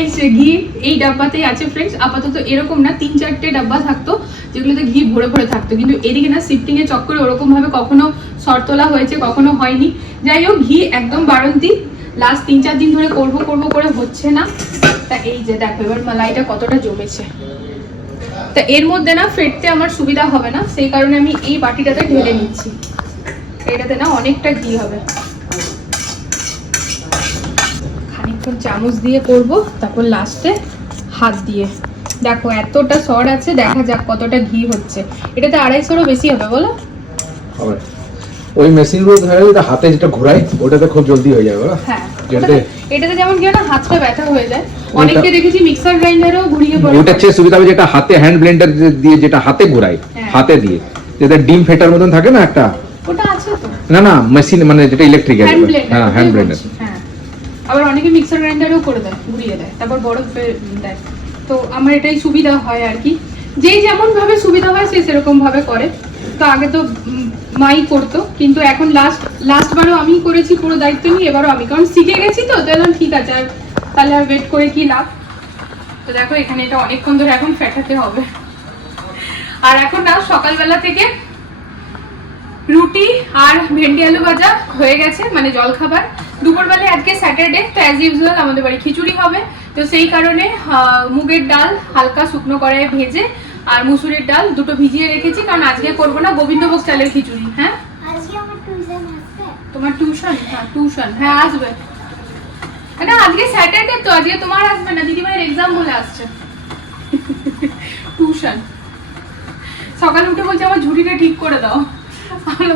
এই যে ঘি এই ডাব্বাতেই আছে ফ্রেন্ডস। আপাতত এরকম না 3-4টে ডাব্বা থাকতো যেগুলোতে ঘি ভরে ভরে থাকতো, কিন্তু এদিকে না শিফটিং এর চক্করে ওরকম ভাবে কখনো সরতলা হয়েছে কখনো হয়নি। যাই হোক ঘি একদম বাড়ন্তি, লাস্ট 3-4 দিন ধরে করব করে হচ্ছে না। তা এই যে দেখো এবার মালাইটা কতটা জমেছে। তা এর মধ্যে না ফেটতে আমার সুবিধা হবে না, সেই কারণে আমি এই বাটিটাতে ঢেলে নিচ্ছি। এটাতে না অনেকটা ঘি হবে। খানিকক্ষণ চামচ দিয়ে করব, তারপর লাস্টে হাত দিয়ে। দেখো এতটা সর আছে, দেখা যাক কতটা ঘি হচ্ছে। এটাতে 250-এরও বেশি হবে বলো? হবে। ওই মেশিন গুলো ধরে যেটা হাতে যেটা ঘোরাই ওটাতে খুব জলদি হয়ে যাবে। হ্যাঁ এটাতে যেমন কি না হাতটা ব্যথা হয়ে যায়। অনেককে দেখেছি মিক্সার গ্রাইন্ডারেও ঘুরিয়ে পড়ে। ওটা চেয়ে সুবিধা হবে যেটা হাতে হ্যান্ড ব্লেন্ডার দিয়ে যেটা হাতে ঘোরাই, হাতে দিয়ে যেটা ডিম ফেটার মতন থাকে না একটা, ওটা আছে তো? না মেশিন মানে যেটা ইলেকট্রিক আছে। হ্যাঁ হ্যান্ড ব্লেন্ডার। হ্যাঁ আবার অনেকে মিক্সার গ্রাইন্ডারেও করে দেয়, ঘুরিয়ে দেয়, তারপর বরফ দেয়। তো আমার এটাই সুবিধা হয় আর কি, যেই যেমন ভাবে সুবিধা হয় সে সেরকম ভাবে করে। তো আগে তো মাই করতো, কিন্তু এখন লাস্ট বারও আমি করেছি পুরো দায়িত্ব নিয়ে, এবারও আমি, কারণ শিখে গেছি তো তাহলে ঠিক আছে, আর তাহলে আর ওয়েট করে কি লাভ। তো দেখো এখানে এটা অনেকক্ষণ ধরে এখন ফেটাতে হবে। আর এখন না সকালবেলা থেকে রুটি আর ভেন্ডি আলু ভাজা হয়ে গেছে, মানে জল খাবার। দুপুরবেলায় আজকে স্যাটারডে, তো অ্যাজ ইউজুয়াল আমাদের বাড়ি খিচুড়ি হবে। তো সেই কারণে মুগের ডাল হালকা শুকনো কড়াইয়ে ভেজে আর মুসুরির ডাল দুটো ভিজিয়ে রেখেছি, কারণ আজকে করবো না গোবিন্দভোগ চালের খিচুড়ি। হ্যাঁ তোমার টিউশন? হ্যাঁ টিউশন, হ্যাঁ আসবে না, আজকে স্যাটারডে তো, আজকে তোমার আসবে না, দিদিভাইয়ের এক্সাম বলে আসছে টিউশন। সকালে উঠে বলছে আমার ঝুড়িটা ঠিক করে দাও।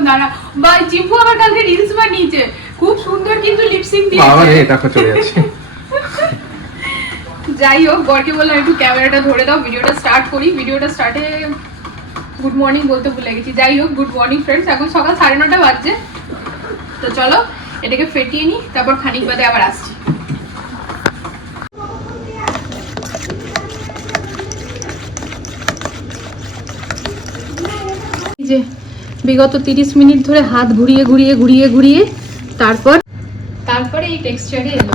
দাঁড়া বা জিম্পু আমার কালকে রিলস বানিয়েছে খুব সুন্দর, কিন্তু লিপসিং দিয়েছে। আবার এটা চলে যাচ্ছে। যাই হোক বরকে বললাম একটু ক্যামেরাটা ধরে দাও, ভিডিওটা স্টার্ট করি। ভিডিওটা স্টার্টে গুড মর্নিং বলতে ভুলে গেছি। যাই হোক গুড মর্নিং ফ্রেন্ডস, এখন সকাল 9:30 বাজছে। তো চলো এটাকে ফেটিয়ে নিই, তারপর খানিক বাদে আবার আসছি। যে বিগত 30 মিনিট ধরে হাত ঘুরিয়ে তারপরে এই টেক্সচারে এলো।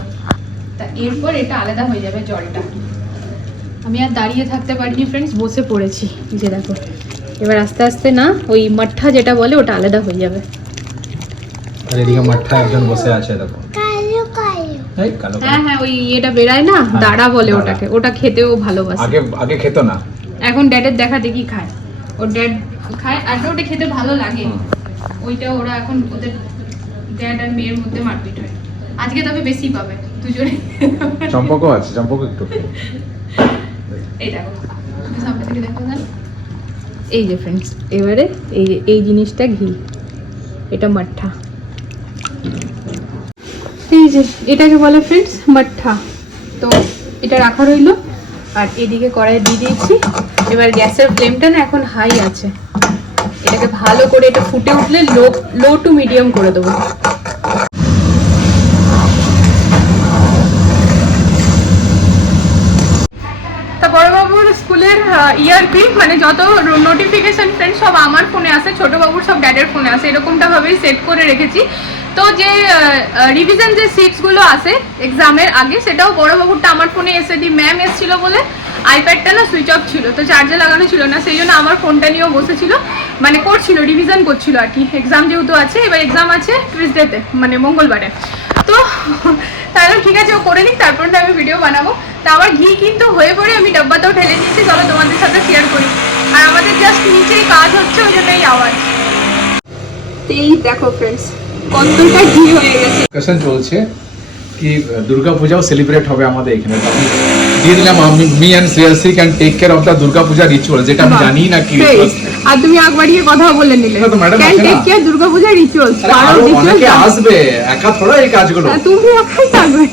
তা এরপর এটা আলাদা হয়ে যাবে জলটা। আমি আর দাঁড়িয়ে থাকতে পারিনি ফ্রেন্ডস, বসে পড়েছি। যে দেখো এবার আস্তে আস্তে না ওই মাঠা যেটা বলে ওটা আলাদা হয়ে যাবে। আর এদিকে মাঠা একজন বসে আছে দেখো। হ্যাঁ ওই এটা বেরায় না, দাঁড়া বলে ওটাকে, ওটা খেতেও ভালোবাসে। আগে খেত না, এখন ড্যাডের দেখা দেখি খায়। ও ড্যাড খায় আর ওটা খেতে ভালো লাগে। ওইটা ওরা এখন ওদের ড্যাড আর মেয়ের মধ্যে মারপিট হয়। আজকে তবে বেশি পাবে দুজনে। চম্পক আছে, চম্পক একটু। এই দেখো সামনে থেকে দেখো না, এই যে ফ্রেন্ডস এবারে এই জিনিসটা ঘি, এটা মাঠা। এই যে এটাকে বলে ফ্রেন্ডস মাঠা। তো এটা রাখা রইলো, আর এদিকে কড়াই দিয়ে দিয়েছি। এবার গ্যাসের ফ্লেমটা না এখন হাই আছে, এটাকে ভালো করে এটা ফুটে উঠলে লো টু মিডিয়াম করে দেবো। তা বড়বাবুর স্কুলের ইয়ারপি মানে যত নোটিফিকেশন ফ্রেন্ড সব আমার ফোনে আসে, ছোট বাবুর সব ড্যাডের ফোনে আসে, এরকমটা ভাবেই সেট করে রেখেছি। তো যে রিভিশন যে সিটসগুলো আসে এক্সামের আগে, সেটাও বড়বাবুরটা আমার ফোনে এসএডি ম্যাম এসেছিল বলে আইপ্যাডটা না সুইচ অফ ছিল, তো চার্জে লাগানো ছিল না, সেই জন্য আমার ফোনটা নিয়েও বসেছিল, মানে করছিল রিভিশন করছিল আর কি। এক্সাম যেহেতু আছে, এবার এক্সাম আছে টুইসডেতে মানে মঙ্গলবারে। তো তাহলে ঠিক আছে ও করে নিক, তারপর আমি ভিডিও বানাবো। তা আমার ঘি কিন্তু হয়ে পড়ে আমি ডাব্বাতেও ঢেলে নিয়েছি, চলো তোমাদের সাথে শেয়ার করি। আর আমাদের জাস্ট নিচেই কাজ হচ্ছে, ওই জন্য এই আওয়াজ। এই দেখো ফ্রেন্ডস কতটা ঘি হয়ে গেছে। কোশ্চেন চলছে কি দুর্গা পূজাও সেলিব্রেট হবে আমাদের এখানে, দিয়ে দিলাম me and Shreyasi can take care of the Durga Puja ritual, যেটা আমি জানি না কি রিচুয়াল। আর তুমি একবারই কথা বলে নিলে can take care Durga Puja ritual. আর অনেকে আসবে, একা থোড়া এই কাজগুলো। তুমি একাই থাকবে,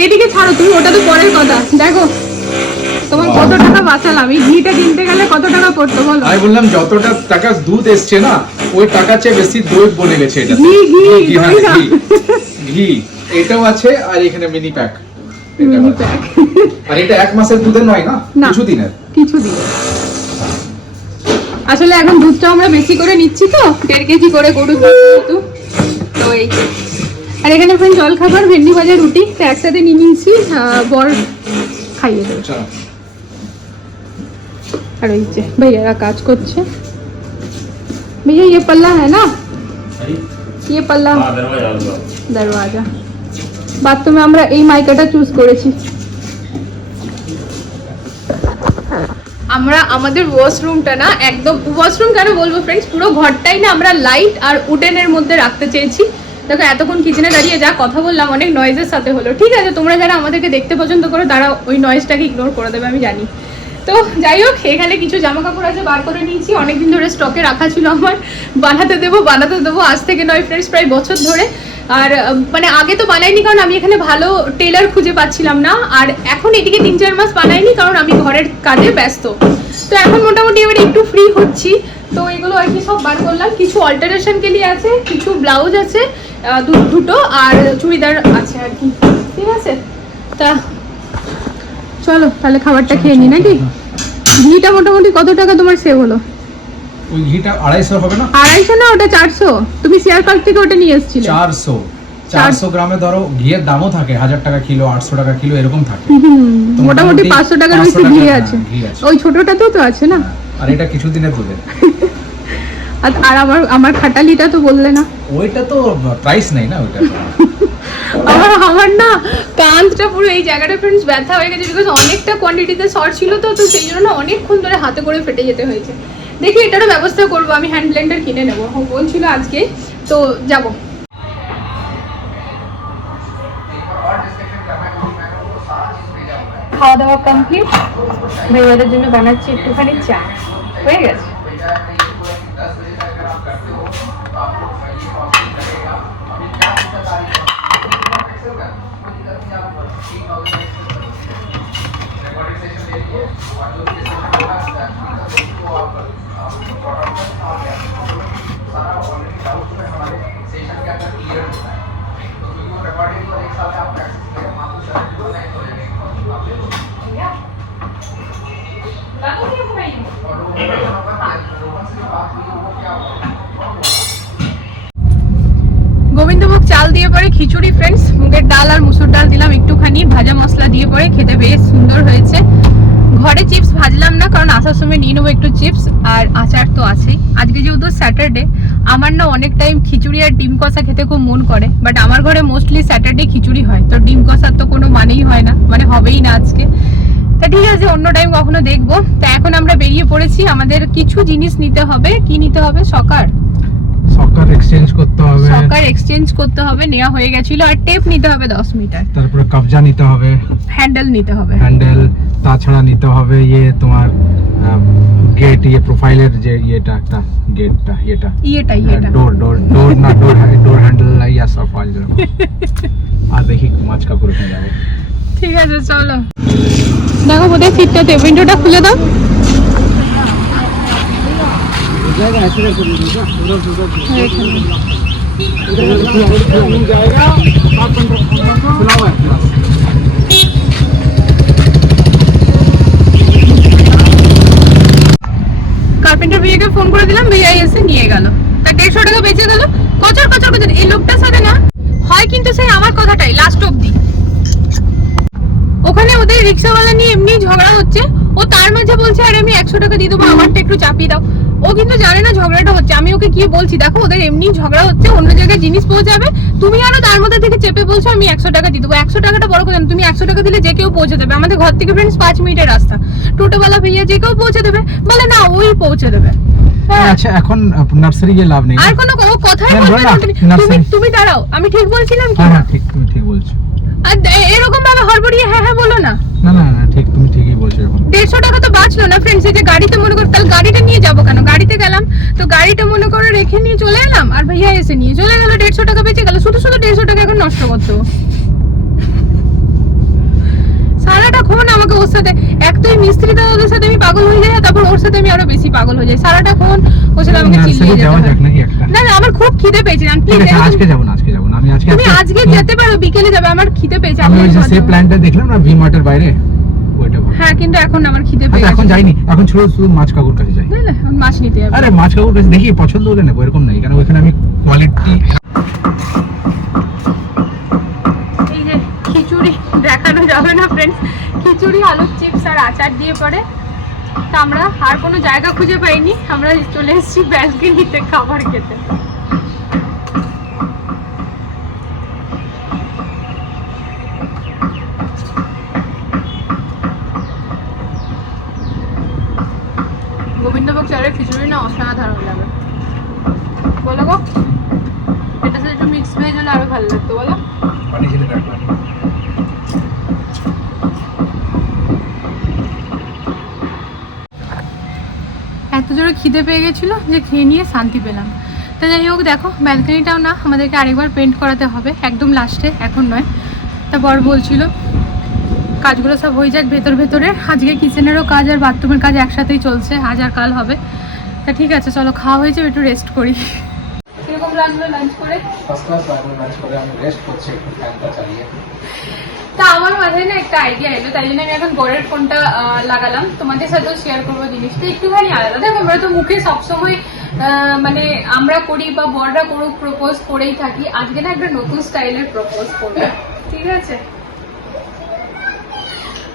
এইদিকে ছাড়ো তুমি, ওটা তো পরের কথা। দেখো তোমার কত টাকা বাঁচালাম, এই ঘিটা কিনতে গেলে কত টাকা পড়তো বলো? আমি বললাম যতটা টাকা দুধ এসছে না, ওই টাকা চেয়ে বেশি দই বলে গেছে এটা। ঘি এটাও আছে, আর এখানে মিনি প্যাক। আর এটা 1 মাসের দুধের নয় না, কিছু দিনের। আসলে এখন দুধটা আমরা বেশি করে নিচ্ছি তো, 1.5 কেজি করে গরুর দুধ, তো এই আর এখানে ফ্রেন্ড জল খাবার, ভেন্ডি ভাজা, রুটি তো একসাথে নিয়ে নিয়েছি, বর খাইয়ে দেবে। চলো। আর ওই যে ভাইয়ারা কাজ করছে। भैया ये पल्ला है ना, ये पल्ला दरवाजा। বাথরুমে আমরা এই মাইকাটা চুজ করেছি। আমরা আমাদের ওয়াশরুমটা না একদম, ওয়াশরুম কেন বলবো ফ্রেন্ডস, পুরো ঘরটাই না আমরা লাইট আর উডেনের মধ্যে রাখতে চেয়েছি। দেখো এতক্ষণ কিচেনে দাঁড়িয়ে যা কথা বললাম অনেক নয়েজের সাথে হলো। ঠিক আছে, তোমরা যারা আমাদেরকে দেখতে পছন্দ করো তারা ওই নয়েজটাকে ইগনোর করে দেবে, আমি জানি। তো যাই হোক, এখানে কিছু জামা কাপড় আছে, বার করে নিয়েছি, অনেকদিন ধরে স্টকে রাখা ছিল আমার, বানাতে দেবো আজ থেকে নয় ফ্রেন্ডস, প্রায় বছর ধরে। আর মানে আগে তো বানাইনি কারণ আমি এখানে ভালো টেলার খুঁজে পাচ্ছিলাম না, আর এখন এদিকে 3-4 মাস বানাইনি কারণ আমি ঘরের কাজে ব্যস্ত। তো এখন মোটামুটি এবারে একটু ফ্রি হচ্ছি, তো এগুলো আর কি সব বার করলাম। কিছু অল্টারেশন কে লিয়ে আছে, কিছু ব্লাউজ আছে দুটো, আর চুড়িদার আছে আর কি। ঠিক আছে, তা চলো তাহলে খাবারটা খেয়ে নি নাকি। ঘিটা মোটামুটি কত টাকা তোমার সেভ হলো? ওই ঘিটা 250 হবে না? 250 না, ওটা 400। তুমি শেয়ার পার্ক থেকে ওটা নিয়ে এসেছিলে। 400 গ্রামে ধরো ঘিয়ের দামও থাকে 1000 টাকা কিলো, 800 টাকা কিলো এরকম থাকে। তো মোটামুটি 500 টাকার বেশি ঘি আছে। ওই ছোটটাতেও তো আছে না? আর এটা কিছুদিনের দুধের। আর আমার খাটালিটা তো বললে না। ওইটা তো প্রাইস নাই না ওইটা। আমার না কাঁধটা পুরো এই জায়গাটা ফ্রেন্ডস ব্যথা হয়ে গেছে, বিকজ অনেকটা কোয়ান্টিটিতে শর্ট ছিল, তো সেই জন্য না অনেকক্ষণ ধরে হাতে করে ফেটে যেতে হয়েছে। দেখি এটারও ব্যবস্থা করবো, আমি হ্যান্ড ব্লেন্ডার কিনে নেবো, বলছিল আজকে, তো যাবো। খাওয়া দাওয়া কমপ্লিট, ভাইয়াদের জন্য বানাচ্ছি একটুখানি চা, হয়ে গেছে। গোবিন্দভোগ চাল দিয়ে পরে খিচুড়ি ফ্রেন্ডস, মুগের ডাল আর মুসুর ডাল দিলাম একটুখানি, ভাজা মশলা দিয়ে পরে খেতে বেশ সুন্দর হয়েছে। ঘরে চিপস ভাজলাম না কারণ আসার সময় নিয়ে নেবো একটু চিপস, আর আচার তো আছেই। আজকে যেহেতু স্যাটারডে, আমার না অনেক টাইম খিচুড়ি আর ডিম কষা খেতে খুব মন করে, বাট আমার ঘরে মোস্টলি স্যাটারডে খিচুড়ি হয়, তো ডিম কষার তো কোনো মানেই হয় না, মানে হবেই না আজকে। তা ঠিক আছে, অন্য টাইম কখনো দেখবো। তা এখন আমরা বেরিয়ে পড়েছি, আমাদের কিছু জিনিস নিতে হবে। কি নিতে হবে? সকার এক্সচেঞ্জ করতে হবে, নেওয়া হয়ে গেছিল। আর টেপ নিতে হবে 10 মিটার, তারপরে কবজা নিতে হবে, হ্যান্ডেল নিতে হবে, তাছাড়া নিতে হবে ইয়ে তোমার গেট, ইয়ে প্রোফাইলের যে ইয়েটা, একটা গেটটা, ইয়েটা ডোর হ্যান্ডেল, ইয়া সব ফাইল দেবো। আর দেখি মাছ কাপড় কিনে যাবো। ঠিক আছে চলো। দেখো বোধহয় সিটটাতে, উইন্ডোটা খুলে দাও। কার্পেন্টার ভাইয়াকে ফোন করে দিলাম, ভাইয়া এসে নিয়ে গেল, তা 150 টাকা বেঁচে গেল। কচর কচর কচর এই লোকটার সাথে না হয় কিন্তু সেই আমার কথাটাই লাস্ট অবধি। ওখানে ওদের রিক্সাওয়ালা নিয়ে এমনি ঝগড়া হচ্ছে, ও তার মাঝে বলছে আরে আমি 100 টাকা দিয়ে দেবো, আমারটা একটু চাপিয়ে দাও। ও কিন্তু জানে না ঝগড়াটা হচ্ছে। আমি ওকে গিয়ে বলছি দেখো ওদের এমনি ঝগড়া হচ্ছে, অন্য জায়গায় জিনিস পৌঁছাবে, তুমি আরো তার মধ্যে থেকে চেপে বলছো আমি 100 টাকা দিয়ে দেবো। 100 টাকাটা বড় কথা না, তুমি 100 টাকা দিলে যে কেউ পৌঁছে দেবে। আমাদের ঘর থেকে ফ্রেন্ডস 5 মিনিটের রাস্তা, টোটোওয়ালা ভাইয়া যে কেউ পৌঁছে দেবে, বলে না ওই পৌঁছে দেবে। আচ্ছা এখন নার্সারি গিয়ে লাভ নেই, আর কোনো কথাই বলবে না। তুমি দাঁড়াও, আমি ঠিক বলছিলাম কি? হ্যাঁ ঠিক, তুমি ঠিক বলছো। আর এরকম ভাবে হড়বড়িয়ে হ্যাঁ হ্যাঁ বলো না। না না না ঠিক, তুমি ঠিকই বলছো। এখন 150 টাকা তো বাঁচলো না ফ্রেন্ডস। এই যে গাড়িতে মনে করো, তাহলে গাড়িটা নিয়ে যাবো কেন? গাড়িতে গেলাম তো গাড়িটা মনে করে রেখে নিয়ে চলে এলাম, আর ভাইয়া এসে নিয়ে চলে গেল, 150 টাকা বেঁচে গেল। শুধু 150 টাকা এখন নষ্ট করতো। সারাটাক্ষণ আমাকে ওর সাথে, এক তো মিস্ত্রি দাদাদের সাথে আমি পাগল হয়ে যাই, তারপর ওর সাথে আমি আরো বেশি পাগল হয়ে যাই। সারাটাক্ষণ ওর সাথে আমাকে চিল্লিয়ে যেতে হয়। না না আমার খুব খিদে পেয়েছে, আজকে যাবো না, আমি আজকে, তুমি আজকে যেতে পারো, বিকেলে যাবে, আমার খিদে পেয়েছে। আমি ওই যে সেই প্ল্যানটা দেখলাম না ভি মার্টের বাইরে, ওইটা। হ্যাঁ কিন্তু এখন আমার খিদে পেয়েছে। এখন যাইনি, এখন শুধু মাছ কাকুর কাছে যাই। না মাছ নিতে যাবে। আরে মাছ কাকুর কাছে দেখি পছন্দ হলে নেবো, এরকম নাই, কারণ ওইখানে আমি কোয়ালিটি খিচুড়ি দেখানো যাবে না ফ্রেন্ডস, খিচুড়ি আলুর চিপস আর আচার দিয়ে পরে। তা আমরা আর কোনো জায়গা খুঁজে পাইনি, আমরা চলে এসেছি ব্যালকনিতে খাবার খেতে। গোবিন্দভোগ চালের খিচুড়ি না অসাধারণ লাগে, বলো গো। এটা সাথে একটু মিক্স ভেজ হলে আরো ভালো লাগতো, বলো। এত জোরে খিদে পেয়ে গেছিল যে খেয়ে নিয়ে শান্তি পেলাম। তা যাই হোক, দেখো ব্যালকনিটাও না আমাদেরকে আরেকবার পেন্ট করাতে হবে, একদম লাস্টে, এখন নয়। তা বর বলছিল কাজগুলো সব হয়ে যাক ভেতর ভেতরে, আজকে কিচেনেরও কাজ আর বাথরুমের কাজ একসাথেই চলছে, আজ আর কাল হবে। তা ঠিক আছে, চলো খাওয়া হয়েছে, একটু রেস্ট করি। কিরকম লাগলো লাঞ্চ করে? ফার্স্ট ক্লাস লাগলো লাঞ্চ করে, আমি রেস্ট করছি একটু ফ্যানটা চালিয়ে। তা আমার মাথায় না একটা আইডিয়া এলো, তাই জন্য আমি এখন বরের ফোনটা লাগালাম, তোমাদের সাথেও শেয়ার করবো। জিনিসটা একটুখানি আলাদা। দেখো আমরা তো মুখে সবসময় মানে আমরা করি বা বররা করুক প্রপোজ করেই থাকি, আজকে না একটা নতুন স্টাইলের প্রপোজ করবো, ঠিক আছে?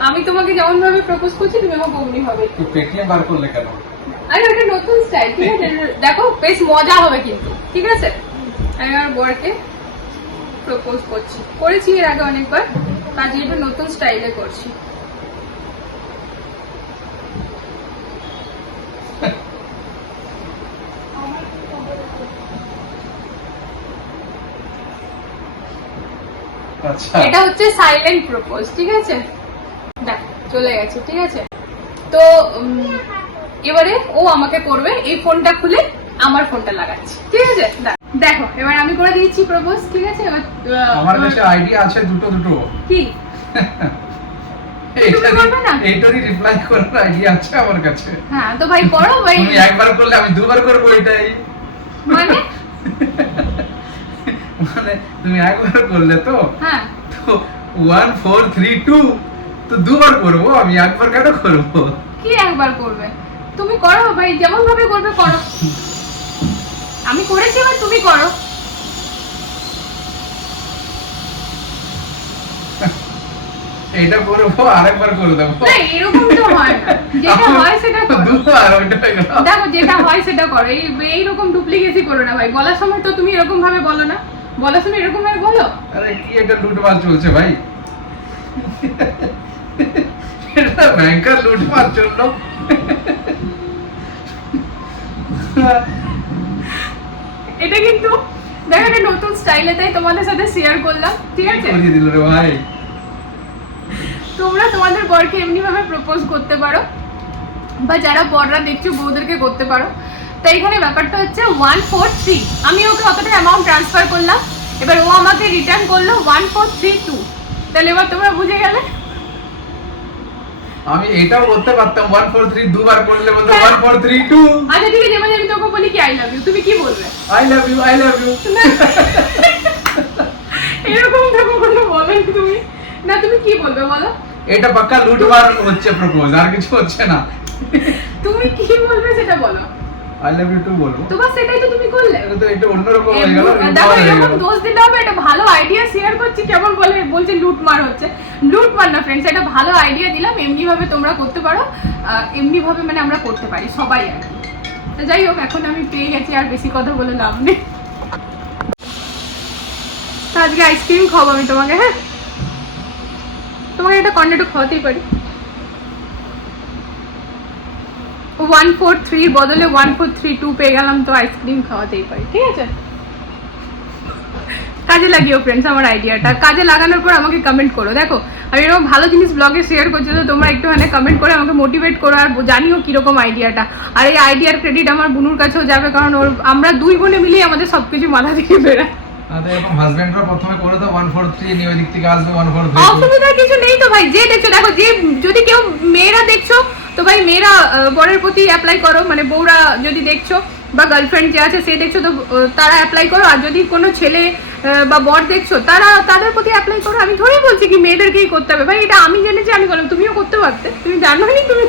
আমি তোমাকে যেমন ভাবে প্রপোজ করছি তুমি আমার বমনি হবে। তুই পেটিএম বার করলে কেন? আরে ওটা নতুন স্টাইল, ঠিক আছে? দেখো বেশ মজা হবে কিন্তু, ঠিক আছে? আমি আমার বরকে প্রপোজ করেছি এর আগে অনেকবার, আজকে একটু নতুন স্টাইলে করছি। আচ্ছা, এটা হচ্ছে সাইলেন্ট প্রপোজ, ঠিক আছে? দেখ চলে গেছে, ঠিক আছে? তো এবারে ও আমাকে করবে, এই ফোনটা খুলে আমার ফোনটা লাগাচ্ছি, ঠিক আছে? দেখো এবার আমি করে দিয়েছি প্রপোজ, ঠিক আছে? এবার আমার কাছে আইডিয়া আছে দুটো। কি? এইটারই রিপ্লাই করার আইডিয়া আছে আমার কাছে। হ্যাঁ তো ভাই করো ভাই। তুমি একবার করলে আমি দুবার করব, এটাই মানে মানে তুমি একবার করলে তো হ্যাঁ, তো 1 4 3 2 তো দুবার করব, আমি একবার কেন করব? কি একবার করবে? তুমি করো ভাই, যেমন ভাবে করবে করো। আমি করেছি, এবার তুমি করো। এটা করবো আরেকবার করে দেবো না এরকম তো হয় না, যেটা হয় সেটা করো। দুবার ওইটা দেখো যেটা হয় সেটা করো, এইরকম ডুপ্লিকেসি করো না ভাই। বলার সময় তো তুমি এরকম ভাবে বলো না, বলার সময় এরকম ভাবে বলো। আরে কি এটা লুটমার চলছে ভাই? এটা ব্যাংকার লুটমার চললো। এটা কিন্তু দেখো একটা নতুন স্টাইলে, তাই তোমাদের সাথে শেয়ার করলাম, ঠিক আছে? করিয়ে দিল রে ভাই। তোমরা তোমাদের বরকে এমনি ভাবে প্রপোজ করতে পারো, বা যারা বররা দেখছো বউদেরকে করতে পারো। তাই এখানে ব্যাপারটা হচ্ছে 1 4 3, আমি ওকে অতটা অ্যামাউন্ট ট্রান্সফার করলাম, এবার ও আমাকে রিটার্ন করলো 1 4 3 2। তাহলে এবার তোমরা বুঝে গেলে। আমি এটাও বলতে পারতাম 1 4 3 দুবার করলে বলতে 1 4 3 2। আচ্ছা ঠিক আছে, এবার আমি তোকে বলি কি আই লাভ ইউ, তুমি কি বলবে? I love you, I love you. এরকম তো কখনো বলেন তুমি না, তুমি কি বলবে বলো? এটা পাক্কা লুটমার হচ্ছে প্রপোজ, আর কিছু হচ্ছে না। তুমি কি বলবে সেটা বলো। আই লাভ ইউ টু বলবো। তো বাস সেটাই তো তুমি করলে। তো এটা অন্যরকম হয়ে গেল। দেখো এরকম দোষ দিতে হবে, এটা ভালো আইডিয়া শেয়ার করছি, কেমন বলছে লুটমার হচ্ছে। লুটমার না ফ্রেন্ডস, এটা ভালো আইডিয়া দিলাম, এমনি ভাবে তোমরা করতে পারো, এমনি ভাবে মানে আমরা করতে পারি সবাই আর কি। তো যাই হোক, এখন আমি পেয়ে গেছি, আর বেশি কথা বলে লাভ নেই। তো আজকে আইসক্রিম খাবো আমি তোমাকে, হ্যাঁ তোমাকে একটা কর্নেটো খাওয়াতেই পারি। 1 4 3 বদলে 1 4 3 2 পেয়ে গেলাম, তো আইসক্রিম খাওয়াতেই পারি, ঠিক আছে? কাজে লাগিও ফ্রেন্ডস আমার আইডিয়াটা, কাজে লাগানোর পর আমাকে কমেন্ট করো। দেখো আমি এরকম ভালো জিনিস ব্লগে শেয়ার করছি, তো তোমরা একটুখানি কমেন্ট করে আমাকে মোটিভেট করো, আর জানিও কিরকম আইডিয়াটা। আর এই আইডিয়ার ক্রেডিট আমার বুনুর কাছেও যাবে, কারণ আমরা দুই বোনে মিলেই আমাদের সবকিছু মাথা থেকে বেরোয়। আরে এরকম হাজবেন্ডরা প্রথমে করে দাও 1 4 3, নিয়ে ওই দিক থেকে আসবে 1 4 3। অসুবিধা কিছু নেই তো ভাই, যে দেখছো দেখো, যে যদি কেউ মেয়েরা দেখছো তো ভাই মেয়েরা বরের প্রতি অ্যাপ্লাই করো, মানে বউরা যদি দেখছো বা গার্লফ্রেন্ড যে আছে সে দেখছো তো তারা অ্যাপ্লাই করো, আর যদি কোনো ছেলে বা বর দেখছো তারা তাদের প্রতি অ্যাপ্লাই করো। আমি ধরেই বলছি কি মেয়েদেরকেই করতে হবে ভাই, এটা আমি জেনেছি আমি করলাম, তুমিও করতে পারতে, তুমি জানোই তুমি।